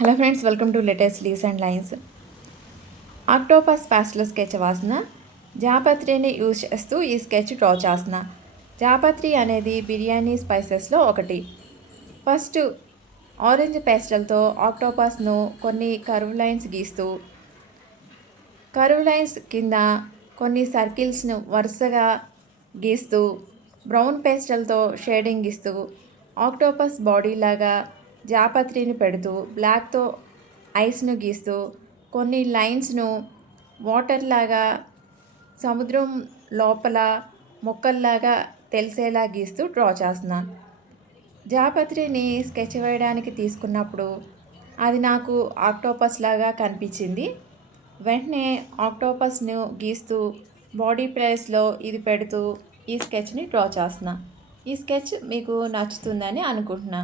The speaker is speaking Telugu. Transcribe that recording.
Hello friends, welcome to latest leaves and lines. Octopus pastel sketch వాసిన జాపత్రిని యూజ్ చేస్తూ ఈ స్కెచ్ డ్రా చేసిన. జాపత్రి అనేది బిర్యానీ స్పైసెస్లో ఒకటి. ఫస్ట్ ఆరెంజ్ పేస్టల్తో ఆక్టోపస్ను కొన్ని కర్వ్ లైన్స్ గీస్తూ, కర్వ్ లైన్స్ కింద కొన్ని సర్కిల్స్ను వరుసగా గీస్తూ, బ్రౌన్ పేస్టల్తో షేడింగ్ ఇస్తూ, ఆక్టోపస్ బాడీ లాగా జాపత్రిని పెడుతూ, బ్లాక్తో ఐస్ను గీస్తూ, కొన్ని లైన్స్ను వాటర్ లాగా సముద్రం లోపల మొక్కల్లాగా తెలిసేలా గీస్తూ డ్రా చేస్తున్నా. జాపత్రిని స్కెచ్ వేయడానికి తీసుకున్నప్పుడు అది నాకు ఆక్టోపస్ లాగా కనిపించింది. వెంటనే ఆక్టోపస్ను గీస్తూ బాడీ ప్లేస్లో ఇది పెడుతూ ఈ స్కెచ్ని డ్రా చేస్తున్నా. ఈ స్కెచ్ మీకు నచ్చుతుందని అనుకుంటున్నా.